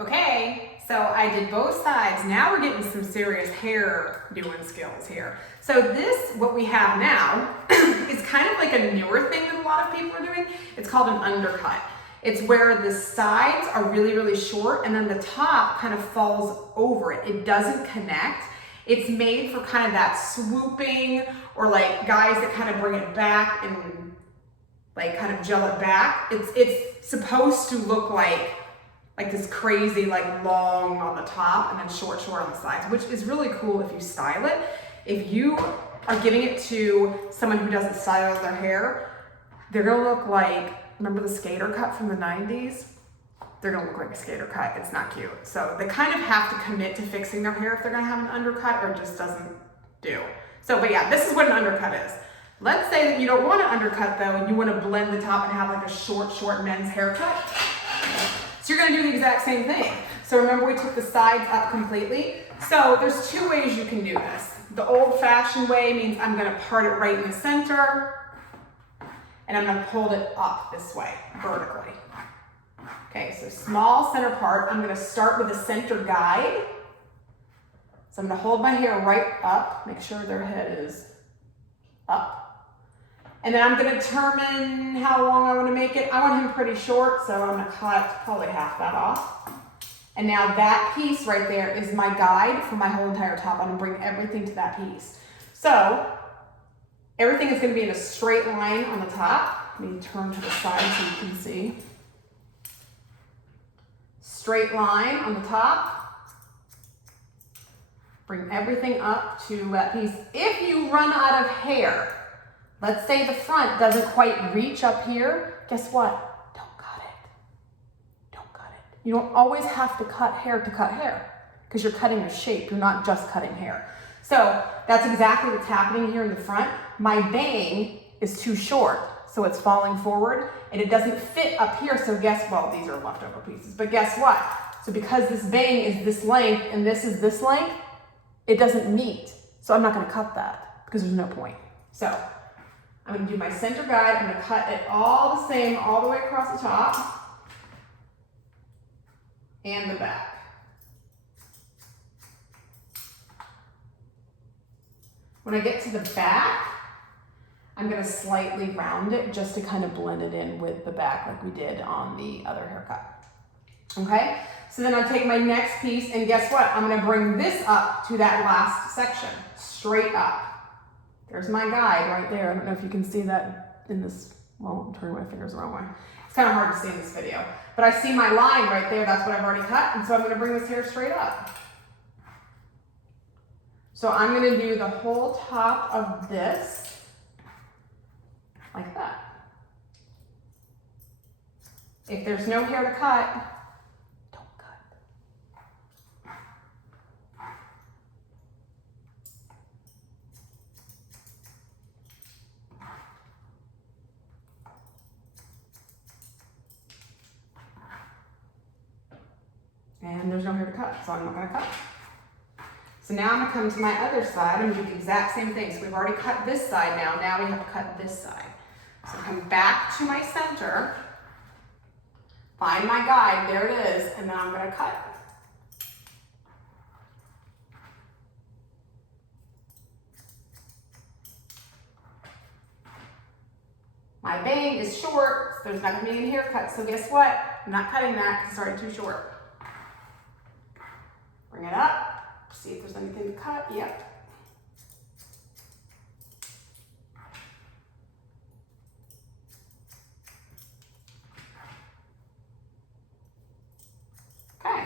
Okay, so I did both sides. Now we're getting some serious hair doing skills here. So this, what we have now, is kind of like a newer thing that a lot of people are doing. It's called an undercut. It's where the sides are really, really short and then the top kind of falls over it. It doesn't connect. It's made for kind of that swooping, or like guys that kind of bring it back and like kind of gel it back. It's supposed to look like this crazy, like long on the top and then short on the sides, which is really cool if you style it. If you are giving it to someone who doesn't style their hair, they're gonna look like, remember the skater cut from the 90s? They're gonna look like a skater cut. It's not cute. So they kind of have to commit to fixing their hair if they're gonna have an undercut, or it just doesn't do. So, but yeah, this is what an undercut is. Let's say that you don't want an undercut though, and you wanna blend the top and have like a short men's haircut. So you're gonna do the exact same thing. So remember, we took the sides up completely. So there's two ways you can do this. The old-fashioned way means I'm gonna part it right in the center, and I'm gonna hold it up this way, vertically. Okay, so small center part. I'm gonna start with a center guide. So I'm gonna hold my hair right up, make sure their head is up. And then I'm gonna determine how long I wanna make it. I want him pretty short, so I'm gonna cut probably half that off. And now that piece right there is my guide for my whole entire top. I'm gonna bring everything to that piece. So everything is gonna be in a straight line on the top. Let me turn to the side so you can see. Straight line on the top. Bring everything up to that piece. If you run out of hair, let's say the front doesn't quite reach up here, guess what? Don't cut it. Don't cut it. You don't always have to cut hair, because you're cutting your shape. You're not just cutting hair. So that's exactly what's happening here in the front. My bang is too short, so it's falling forward, and it doesn't fit up here, so well, these are leftover pieces, but guess what? So because this bang is this length and this is this length, it doesn't meet. So I'm not gonna cut that, because there's no point. So I'm gonna do my center guide. I'm gonna cut it all the same, all the way across the top and the back. When I get to the back, I'm gonna slightly round it just to kind of blend it in with the back like we did on the other haircut. Okay, so then I'll take my next piece, and guess what? I'm gonna bring this up to that last section, straight up. There's my guide right there. I don't know if you can see that in this, well, I'm turning my fingers the wrong way. It's kind of hard to see in this video, but I see my line right there. That's what I've already cut, and so I'm gonna bring this hair straight up. So I'm gonna do the whole top of this like that. If there's no hair to cut, don't cut. And there's no hair to cut, so I'm not gonna cut. So now I'm gonna come to my other side and do the exact same thing. So we've already cut this side now. Now we have to cut this side. So come back to my center, find my guide, there it is, and then I'm gonna cut. My bang is short, so there's not gonna be any haircut, so guess what? I'm not cutting that because it's already too short. Bring it up, see if there's anything to cut, yep. Okay.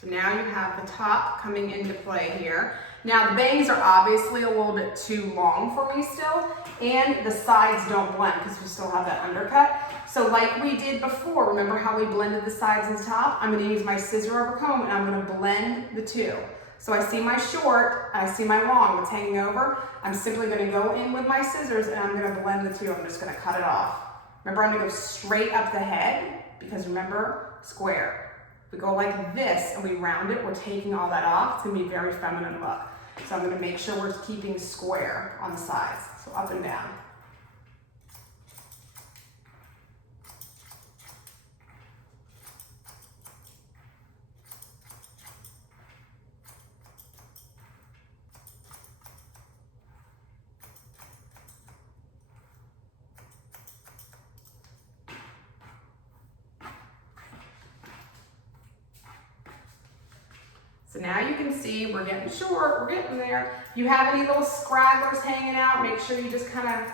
So now you have the top coming into play here. Now the bangs are obviously a little bit too long for me still, and the sides don't blend because we still have that undercut. So like we did before, remember how we blended the sides and top? I'm gonna use my scissor over comb and I'm gonna blend the two. So I see my short, and I see my long that's hanging over. I'm simply gonna go in with my scissors and I'm gonna blend the two. I'm just gonna cut it off. Remember, I'm gonna go straight up the head, because remember, square. If we go like this and we round it, we're taking all that off. It's gonna be a very feminine look. So I'm gonna make sure we're keeping square on the sides, so up and down. So now you can see we're getting short, we're getting there. If you have any little scragglers hanging out, make sure you just kind of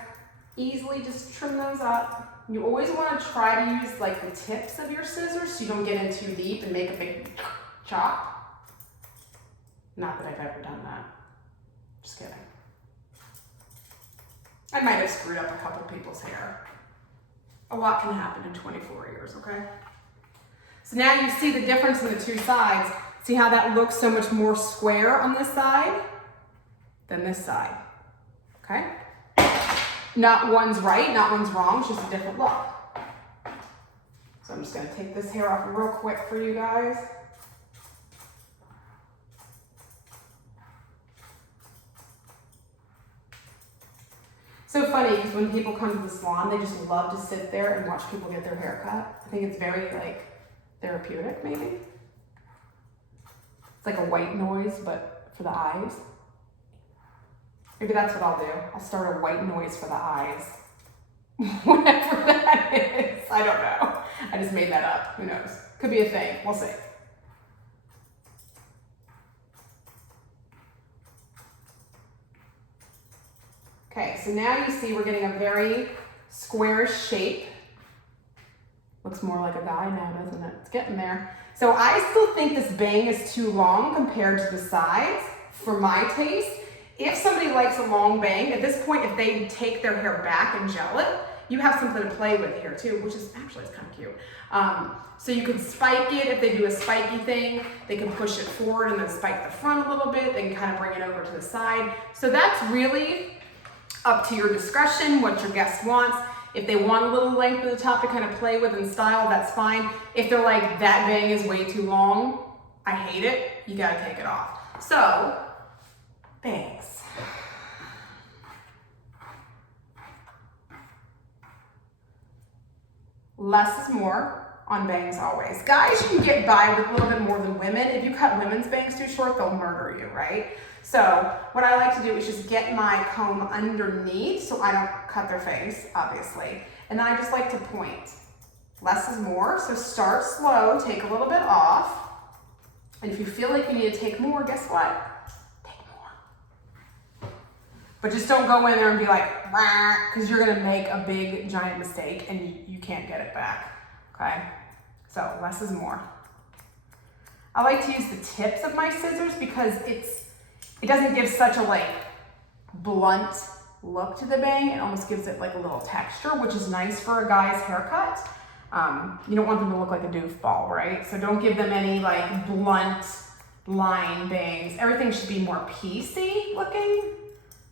easily just trim those up. You always want to try to use like the tips of your scissors so you don't get in too deep and make a big chop. Not that I've ever done that. Just kidding. I might have screwed up a couple people's hair. A lot can happen in 24 years, okay? So now you see the difference in the two sides. See how that looks so much more square on this side than this side, okay? Not one's right, not one's wrong, it's just a different look. So I'm just gonna take this hair off real quick for you guys. So funny, because when people come to the salon, they just love to sit there and watch people get their hair cut. I think it's very like therapeutic, maybe. It's like a white noise, but for the eyes. Maybe that's what I'll do. I'll start a white noise for the eyes. Whatever that is. I don't know. I just made that up. Who knows? Could be a thing. We'll see. Okay, so now you see we're getting a very square shape. Looks more like a guy now, doesn't it? It's getting there. So I still think this bang is too long compared to the sides for my taste. If somebody likes a long bang, at this point, if they take their hair back and gel it, you have something to play with here too, which is actually it's kind of cute. So you can spike it if they do a spiky thing. They can push it forward and then spike the front a little bit. They can kind of bring it over to the side. So that's really up to your discretion, what your guest wants. If they want a little length at the top to kind of play with and style, that's fine. If they're like, that bang is way too long, I hate it, you gotta take it off. So, bangs. Less is more on bangs always. Guys, you can get by with a little bit more than women. If you cut women's bangs too short, they'll murder you, right? So what I like to do is just get my comb underneath so I don't cut their face, obviously. And then I just like to point. Less is more, so start slow, take a little bit off. And if you feel like you need to take more, guess what? Take more. But just don't go in there and be like, because you're gonna make a big, giant mistake and you can't get it back, okay? So less is more. I like to use the tips of my scissors because it doesn't give such a like blunt look to the bang. It almost gives it like a little texture, which is nice for a guy's haircut. You don't want them to look like a doofball, right? So don't give them any like blunt line bangs. Everything should be more piecey looking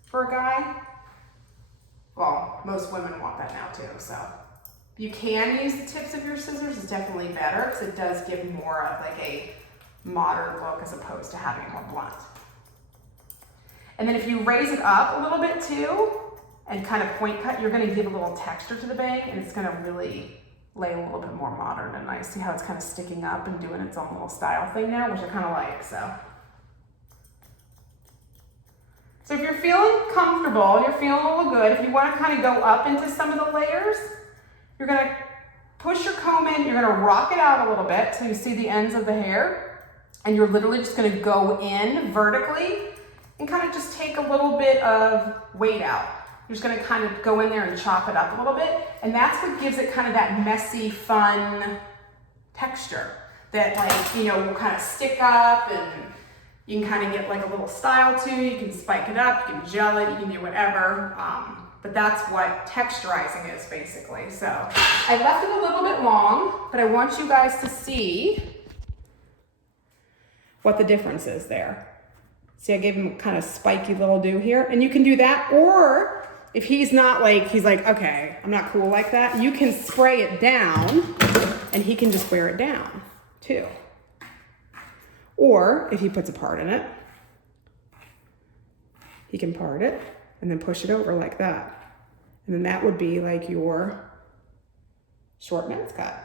for a guy. Well, most women want that now too, so. You can use the tips of your scissors, it's definitely better because it does give more of like a modern look as opposed to having it more blunt. And then if you raise it up a little bit too, and kind of point cut, you're gonna give a little texture to the bang and it's gonna really lay a little bit more modern and nice. See how it's kind of sticking up and doing its own little style thing now, which I kind of like, so. So if you're feeling comfortable, you're feeling a little good, if you wanna kind of go up into some of the layers, you're gonna push your comb in, you're gonna rock it out a little bit so you see the ends of the hair, and you're literally just gonna go in vertically and kind of just take a little bit of weight out. You're just gonna kind of go in there and chop it up a little bit, and that's what gives it kind of that messy, fun texture that like, you know, will kind of stick up and you can kind of get like a little style to. You can spike it up, you can gel it, you can do whatever. But that's what texturizing is basically. So I left it a little bit long, but I want you guys to see what the difference is there. See, I gave him kind of spiky little do here, and you can do that, or if he's not like, he's like, okay, I'm not cool like that, you can spray it down and he can just wear it down too. Or if he puts a part in it, he can part it and then push it over like that. And then that would be like your short men's cut.